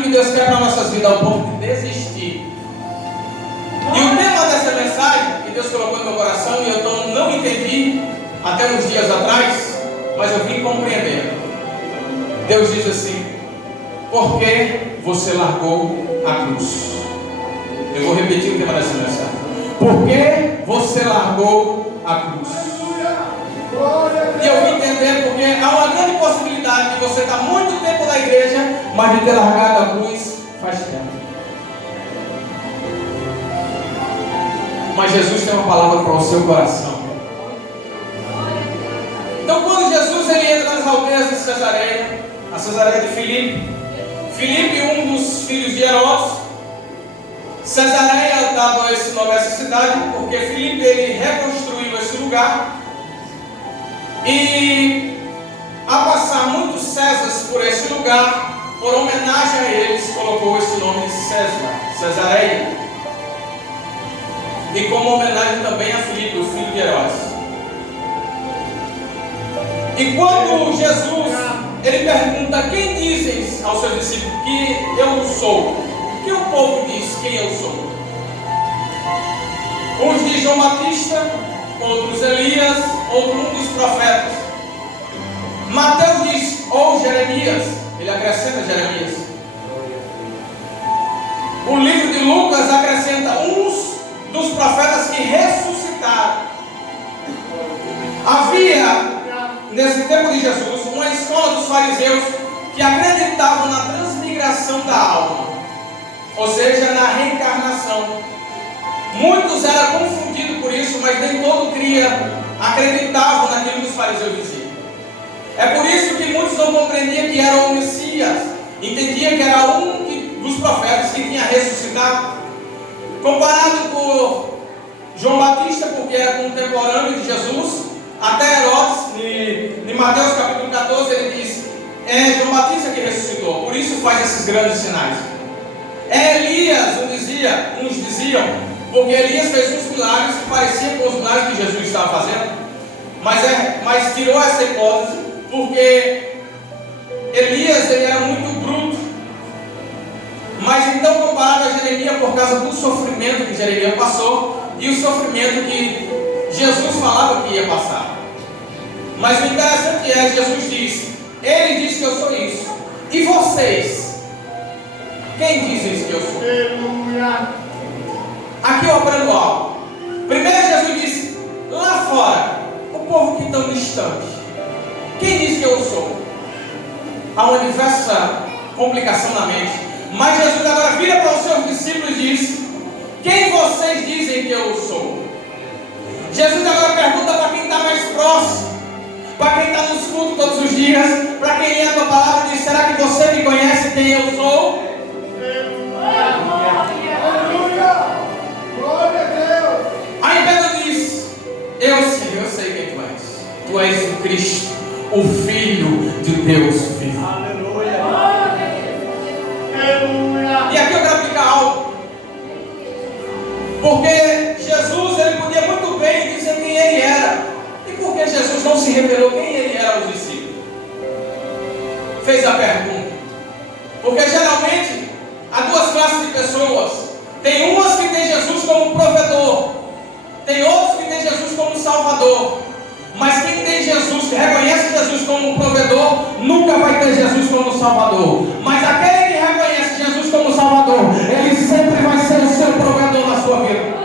caminho que Deus quer para nossas vidas, ao ponto de desistir. E o tema dessa mensagem que Deus colocou no meu coração, e eu não entendi até uns dias atrás, mas eu vim compreender. Deus diz assim: por que você largou a cruz? Eu vou repetir o tema dessa mensagem. Por que você largou a cruz? E eu vim entender porque há uma grande possibilidade de você estar muito tempo na igreja, mas de ter largado a cruz faz tempo. Mas Jesus tem uma palavra para o seu coração. Então, quando Jesus ele entra nas aldeias de Cesareia, a Cesareia de Filipe, um dos filhos de Herodes, Cesareia dado esse nome a essa cidade, porque Filipe ele reconstruiu esse lugar, e a passar muitos Césares por esse lugar, por homenagem a eles, colocou esse nome de Cesareia, e como homenagem também a Filipe, o filho de Herodes. E quando Jesus ele pergunta: quem dizem aos seus discípulos que eu sou? O que o povo diz quem eu sou? Uns dizem João Batista, outros Elias, outros um dos profetas. Mateus diz ou Jeremias, ele acrescenta Jeremias. O livro de Lucas acrescenta uns dos profetas que ressuscitaram. Havia nesse tempo de Jesus uma escola dos fariseus que acreditavam na transmigração da alma, ou seja, na reencarnação. Muitos eram confundidos por isso, mas nem todo acreditavam naquilo que os fariseus diziam. É por isso que muitos não compreendiam que era o Messias, entendiam que era um dos profetas que tinha ressuscitado. Comparado por João Batista, porque era contemporâneo de Jesus, até Herodes, em Mateus capítulo 14, ele diz: é João Batista que ressuscitou, por isso faz esses grandes sinais. É Elias, uns diziam, porque Elias fez uns milagres que pareciam com os milagres que Jesus estava fazendo, mas tirou essa hipótese, porque Elias ele era muito bruto. Mas então comparado a Jeremias, por causa do sofrimento que Jeremias passou e o sofrimento que Jesus falava que ia passar. Mas o interessante é, Jesus disse: ele disse que eu sou isso. E vocês? Quem diz que eu sou? Aleluia. Aqui eu aprendo algo. Primeiro Jesus disse: lá fora, o povo que está distante, quem diz que eu sou? Há uma diversa complicação na mente. Mas Jesus agora vira para os seus discípulos e diz: quem vocês dizem que eu sou? Jesus agora pergunta para quem está mais próximo, para quem está nos cultos todos os dias, para quem lê a tua palavra e diz: será que você me conhece quem eu sou? Aleluia! Glória a Deus! Aí Pedro diz: eu sei quem tu és. Tu és o Cristo, o Filho de Deus vivo. Aleluia! E aqui eu quero aplicar algo, porque Jesus ele podia muito bem dizer quem ele era. E por que Jesus não se revelou quem ele era aos discípulos? Fez a pergunta. Porque geralmente há duas classes de pessoas. Tem umas que tem Jesus como provedor, tem outros que tem Jesus como salvador. Mas quem tem Jesus, que reconhece Jesus como provedor, nunca vai ter Jesus como salvador. Mas aquele que reconhece Jesus como salvador, ele sempre vai ser o seu provedor na sua vida.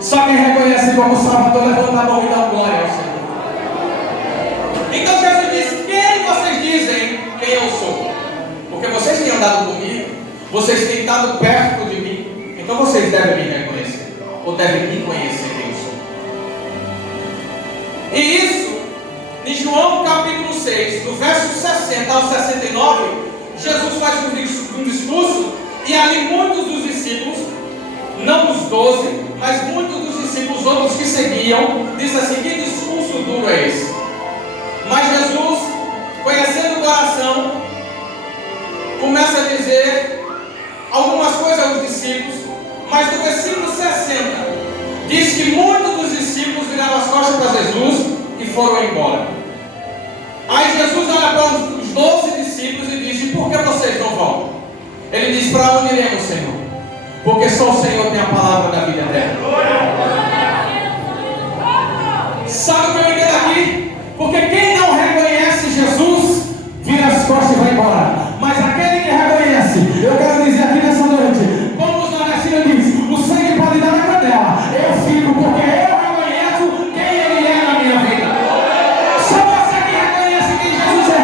Só quem reconhece como salvador, levanta a mão e dá glória ao Senhor. Então Jesus disse: quem vocês dizem quem eu sou? Porque vocês têm andado comigo, vocês têm estado perto de mim, então vocês devem me reconhecer, ou devem me conhecer quem eu sou. E isso, em João capítulo 6, do verso 60 ao 69, Jesus faz um discurso, e ali muitos dos discípulos, não os 12, mas muitos dos discípulos, outros que seguiam, diz assim: que discurso duro é esse? Mas Jesus, conhecendo o coração, começa a dizer algumas coisas aos discípulos, mas no versículo 60 diz que muitos dos discípulos viraram as costas para Jesus e foram embora. Aí Jesus olha para os 12 Ele diz: para onde iremos, Senhor? Porque só o Senhor tem a palavra da vida eterna. Sabe o que eu entendo aqui? Porque quem não reconhece Jesus, vira as costas e vai embora. Mas aquele que reconhece, eu quero dizer aqui nessa noite, como os nordestinos dizem, o sangue pode dar na canela. Eu fico porque eu reconheço quem Ele é na minha vida. Só você que reconhece quem Jesus é.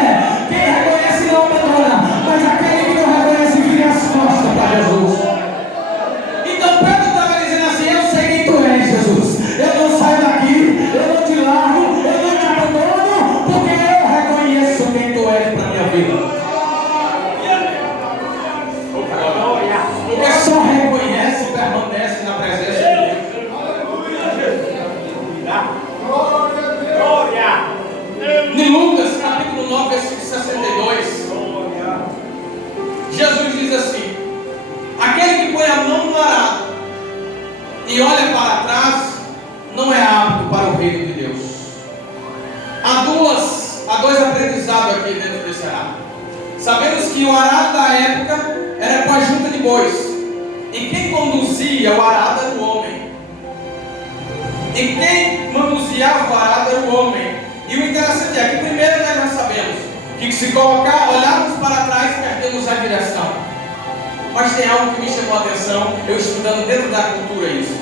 Quem reconhece não abandona. Mas aquele que não reconhece, vira as costas para Jesus. Então Pedro estava dizendo assim: eu sei quem tu és, Jesus. Eu não saio daqui, eu não te largo, eu não te abandono, porque eu reconheço quem tu és para a minha vida. Porque só reconhece e permanece na presença de Deus. Em Lucas capítulo 9, versículo 62, Jesus diz assim: aquele que põe a mão no arado e olha para trás não é apto para o reino de Deus. Há dois aprendizados aqui dentro desse arado. Sabemos que o arado da época era com a junta de bois, e quem conduzia o arado era o homem. E quem manuseava o arado era o homem. E o interessante é que primeiro nós já sabemos que se colocar, olharmos para trás, perdemos a direção. Mas tem algo que me chamou a atenção, eu estudando dentro da cultura isso.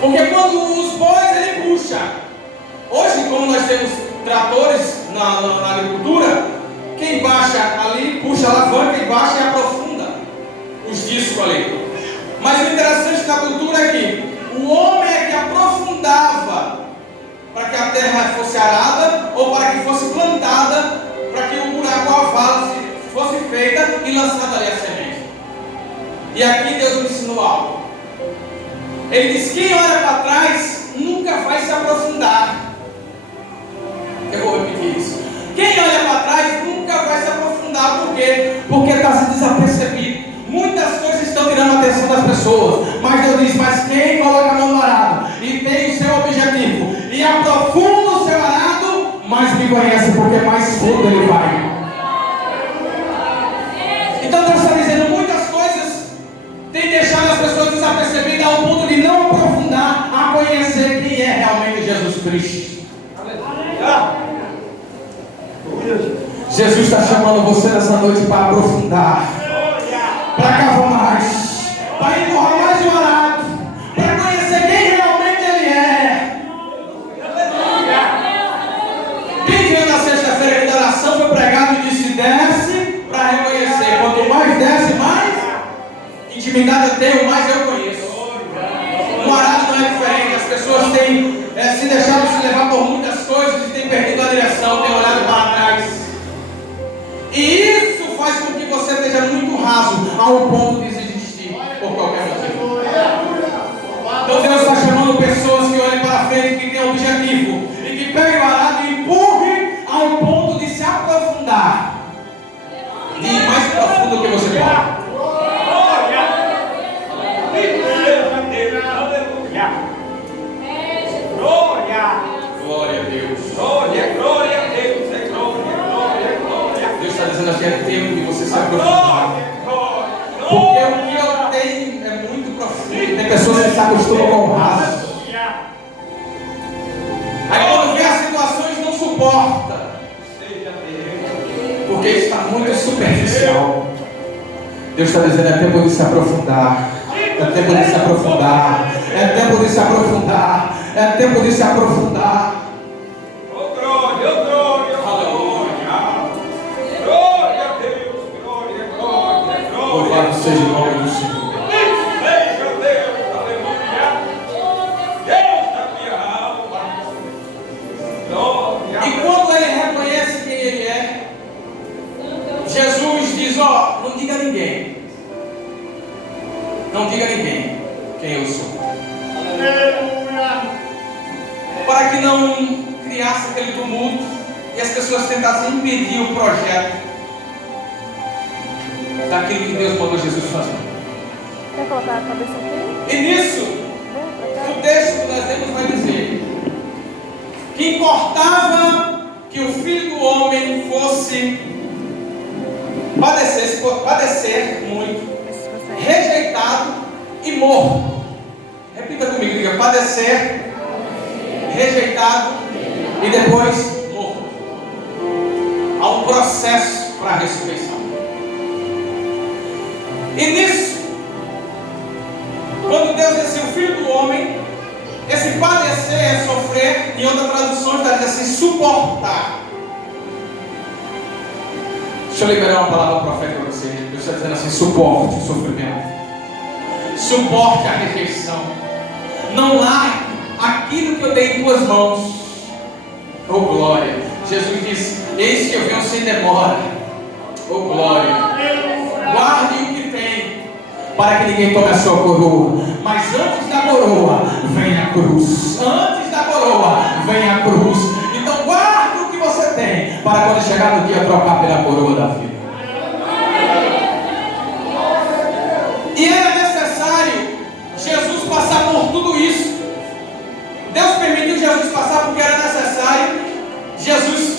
Porque quando os bois ele puxa, hoje como nós temos tratores na agricultura, quem baixa ali, puxa a alavanca e baixa e aprofunda os discos ali. Mas o interessante da cultura é que o homem é que aprofundava para que a terra fosse arada ou para que fosse plantada, para que o buraco, a vala fosse feita e lançada ali a semente. E aqui Deus me ensinou algo. Ele diz: quem olha para trás nunca vai se aprofundar. Eu vou repetir isso. Quem olha para trás nunca vai se aprofundar. Por quê? Porque está se desapercebido. Muitas coisas estão tirando a atenção das pessoas. Mas Deus diz: mas quem coloca a mão no arado e tem o seu objetivo e aprofunda o seu arado, mais me conhece, porque mais fundo ele vai. Então Deus está dizendo: muitas coisas têm deixado as pessoas desapercebidas ao ponto de não aprofundar a conhecer quem é realmente Jesus Cristo. Jesus está chamando você nessa noite para aprofundar, para cavar mais, para empurrar mais o arado, para conhecer quem realmente Ele é. Quem veio na sexta-feira que da oração foi pregado e disse: desce para reconhecer. Quanto mais desce, mais intimidade eu tenho, mais eu conheço. O arado não é diferente. As pessoas têm se deixado se levar por muitas coisas e têm perdido a direção, têm olhado para trás. E isso faz com que você esteja muito raso ao ponto de desistir por qualquer motivo. Então Deus está chamando pessoas que olhem para frente, que tenham objetivo e que peguem o arado e empurrem ao ponto de se aprofundar e ir mais profundo do que você pode. Glória a Deus. Glória a Deus. Deus está dizendo assim: é tempo de você se aprofundar. Porque o que eu tenho é muito profundo. Tem pessoas que se acostumam com o raso. Aí quando vê as situações não suporta. Porque está muito superficial. Deus está dizendo: é tempo de se aprofundar. É tempo de se aprofundar. É tempo de se aprofundar. É tempo de se aprofundar. Louvado seja o nome do Senhor. Seja Deus, aleluia. Deus da minha alma. E quando ele reconhece quem ele é, Jesus diz: ó, não diga a ninguém. Não diga a ninguém quem eu sou. Aleluia. Para que não criasse aquele tumulto e as pessoas tentassem impedir o projeto daquilo que Deus mandou Jesus fazer. Quer colocar a cabeça aqui? E nisso, o texto que nós lemos vai dizer que importava que o Filho do Homem fosse padecer muito, rejeitado e morto. Repita comigo, diga: padecer, rejeitado e depois morto. Há um processo para a ressurreição. E nisso, quando Deus disse o Filho do Homem, esse padecer é sofrer, em outras traduções está dizendo assim, suportar. Deixa eu liberar uma palavra profética para você. Deus está dizendo assim: suporte o sofrimento, suporte a rejeição, não largue aquilo que eu dei em tuas mãos. Oh glória! Jesus disse: eis que eu venho sem demora. Oh glória! Guarde o que tem, para que ninguém tome a sua coroa. Mas antes da coroa, vem a cruz. Antes da coroa, vem a cruz. Então guarde o que você tem, para quando chegar no dia, trocar pela coroa da vida. E era necessário Jesus passar por tudo isso. Deus permitiu Jesus passar porque era necessário Jesus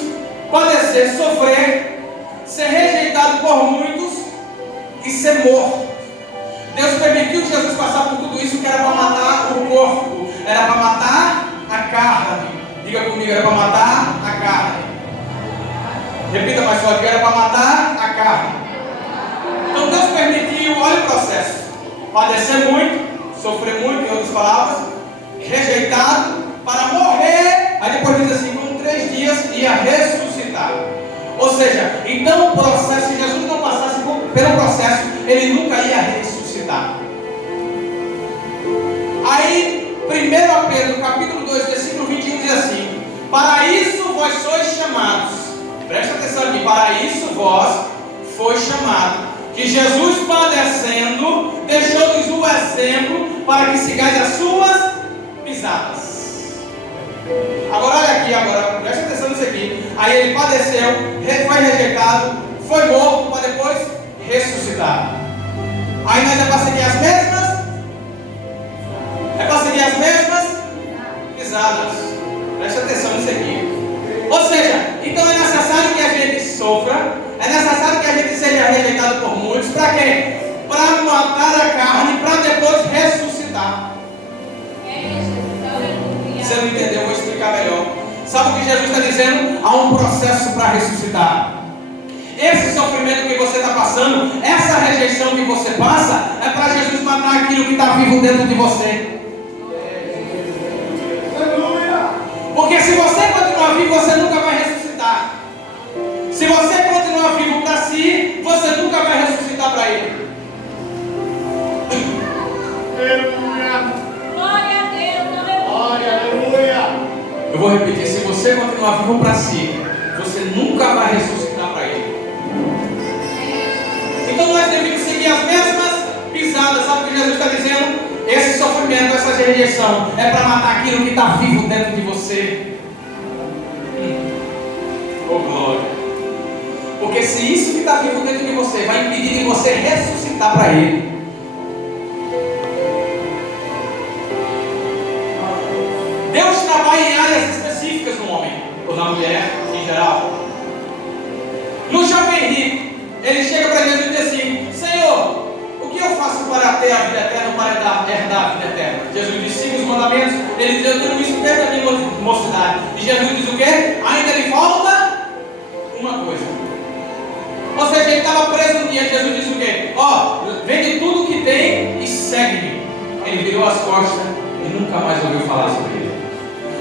padecer, sofrer, ser rejeitado por muitos e ser morto. Deus permitiu Jesus passar por tudo isso, que era para matar o corpo, era para matar a carne. Diga comigo: era para matar a carne. Repita mais forte: era para matar a carne. Então Deus permitiu, olha o processo: padecer muito, sofrer muito, em outras palavras, rejeitado, para morrer. Aí depois diz assim: com 3 dias ia ressuscitar. Ou seja, então o processo, se Jesus não passasse pelo processo, ele nunca ia ressuscitar. Aí 1 Pedro capítulo 2, versículo 21 diz assim: para isso vós sois chamados. Presta atenção aqui: para isso vós foi chamado, que Jesus padecendo deixou-nos o exemplo para que sigais as suas pisadas. Agora olha aqui, agora presta atenção nisso aqui. Aí ele padeceu, foi rejeitado, foi morto, para depois ressuscitar. Aí nós é para seguir as mesmas? É para seguir as mesmas pisadas. Presta atenção nisso aqui. Ou seja, então é necessário que a gente sofra, é necessário que a gente seja rejeitado por muitos. Para quê? Para matar a carne, para depois ressuscitar. Você não entendeu? Eu vou explicar melhor. Sabe o que Jesus está dizendo? Há um processo para ressuscitar. Esse sofrimento que você está passando, essa rejeição que você passa, é para Jesus matar aquilo que está vivo dentro de você. Porque se você continuar vivo, você nunca vai ressuscitar. Se você continuar vivo para si, você nunca vai ressuscitar para Ele. Glória a Deus, Aleluia. Eu vou repetir: se você continuar vivo para si, você nunca vai ressuscitar para Ele. Então nós devemos seguir as mesmas pisadas. Sabe o que Jesus está dizendo? Esse sofrimento, essa rejeição é para matar aquilo que está vivo dentro de você. Oh glória! Porque se isso que está vivo dentro de você vai impedir de você ressuscitar para Ele, Deus trabalha em áreas específicas no homem ou na mulher em geral. No jovem rico, ele chega para Jesus e diz assim: Senhor, o que eu faço para ter a vida eterna, para herdar a vida eterna? Jesus diz: siga os mandamentos. Ele diz: eu tenho isso desde a minha mocidade. E Jesus diz o quê? Ainda lhe falta uma coisa. Ou seja, ele estava preso no dia. Jesus disse o quê? Vende tudo o que tem e segue-me. Ele virou as costas e nunca mais ouviu falar sobre ele.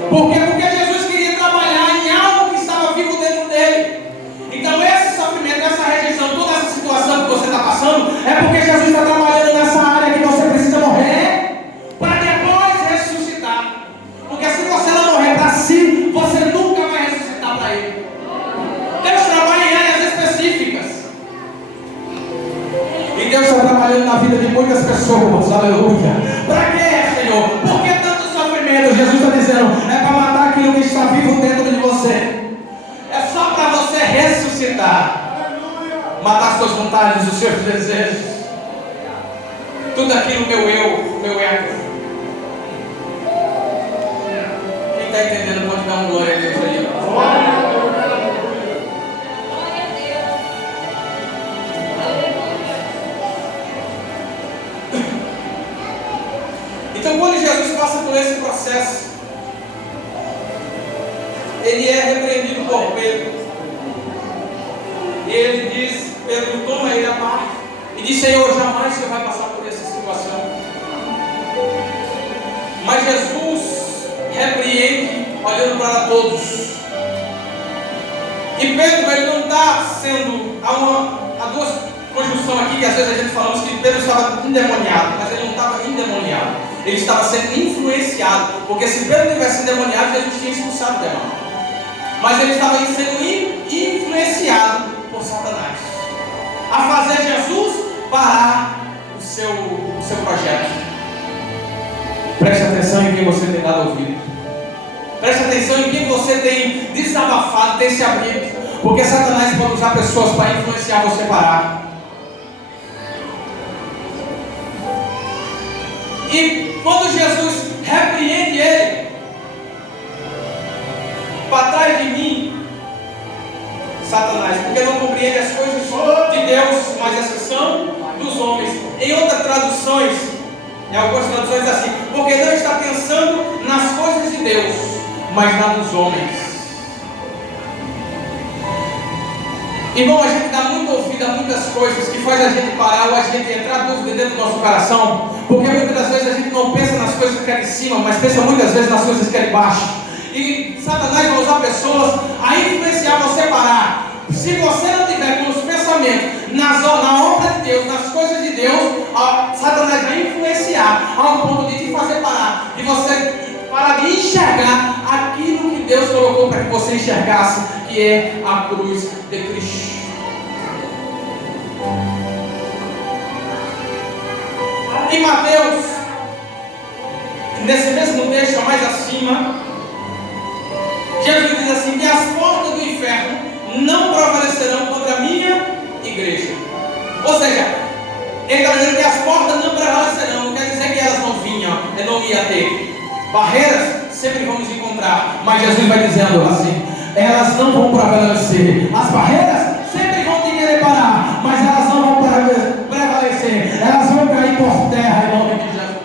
Por quê? Porque Jesus queria trabalhar em algo que estava vivo dentro dele. Então esse sofrimento, essa rejeição, toda essa situação que você está passando, é porque Jesus está trabalhando nessa área que você precisa morrer para depois ressuscitar. Porque se você não morrer para si, você nunca vai ressuscitar para Ele. Deus trabalha em áreas específicas. E Deus está trabalhando na vida de muitas pessoas. Aleluia. Para quê, Senhor? Por que tanto sofrimento? Jesus está dizendo: é para matar aquilo que está vivo dentro de você. É só para você ressuscitar, matar suas vontades, os seus desejos, tudo aquilo, meu eu, meu ego. Quem está entendendo pode dar uma glória a Deus aí. por esse processo, ele é repreendido por Pedro. E ele diz, Pedro toma ele à parte e diz: Senhor, jamais você vai passar por essa situação. Mas Jesus repreende, olhando para todos. E Pedro, ele não está sendo, há duas conjunções aqui que às vezes a gente falamos que Pedro estava endemoniado, mas ele não estava endemoniado, ele estava sendo influenciado, porque se Pedro tivesse endemoniado, Jesus tinha expulsado o demônio, mas ele estava sendo influenciado por Satanás a fazer Jesus parar o seu projeto. Preste atenção em quem você tem dado ouvido. Preste atenção em quem você tem desabafado, tem se abrido, porque Satanás pode usar pessoas para influenciar você a parar. E quando Jesus repreende ele, para trás de mim, Satanás, porque não compreende as coisas de Deus, mas essas são dos homens. Em outras traduções, em algumas traduções assim, porque não está pensando nas coisas de Deus, mas nas dos homens. Irmão, a gente dá muito ouvido a muitas coisas que faz a gente parar ou a gente entrar dúvida dentro do nosso coração, porque muitas das vezes a gente não pensa nas coisas que é de cima, mas pensa muitas vezes nas coisas que é de baixo. E Satanás vai usar pessoas a influenciar você a parar. Se você não tiver com os pensamentos na obra de Deus, nas coisas de Deus, Satanás vai influenciar ao ponto de te fazer parar, de você parar de enxergar aquilo que Deus colocou para que você enxergasse, que é a cruz de Cristo. Em Mateus, nesse mesmo texto, mais acima, Jesus diz assim: que as portas do inferno não prevalecerão contra a minha igreja. Ou seja, ele está dizendo que as portas não prevalecerão, não quer dizer que elas não vinham, não ia ter. Barreiras sempre vamos encontrar, mas Jesus vai dizendo assim: elas não vão prevalecer. As barreiras sempre vão te querer parar, mas elas não vão prevalecer. Elas vão cair por terra em nome de Jesus.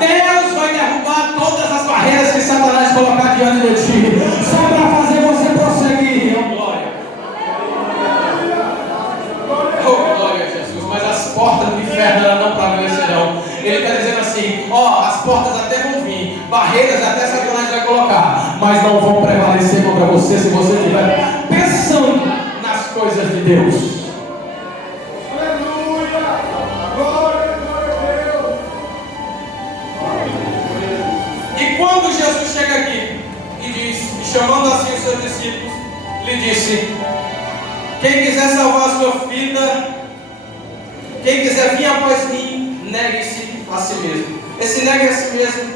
Deus vai derrubar todas as barreiras que Satanás colocar diante de ti, só para fazer você prosseguir. Oh, glória. Oh, glória a Jesus. Mas as portas do inferno não prevalecerão. Ele está dizendo assim: as portas até vão vir, barreiras até Satanás vai colocar, mas não vão prevalecer contra você se você estiver pensando nas coisas de Deus. Aleluia! Glória a Deus! E quando Jesus chega aqui e diz, e chamando assim os seus discípulos, lhe disse: quem quiser salvar a sua vida, quem quiser vir após mim, negue-se a si mesmo. Esse negue a si mesmo,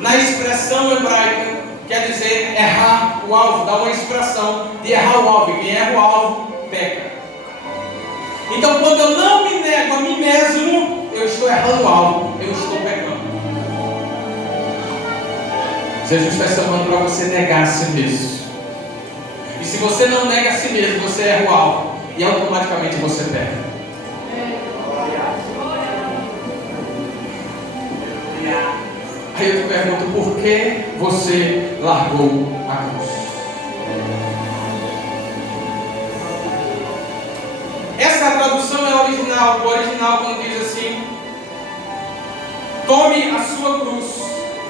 na expressão hebraica, quer dizer errar o alvo, dá uma expressão de errar o alvo, e quem erra o alvo, peca. Então, quando eu não me nego a mim mesmo, eu estou errando o alvo, eu estou pecando. Jesus está chamando para você negar a si mesmo. E se você não nega a si mesmo, você erra o alvo, e automaticamente você peca. Aí eu te pergunto: por que você largou a cruz? Essa tradução é original. O original, quando diz assim: tome a sua cruz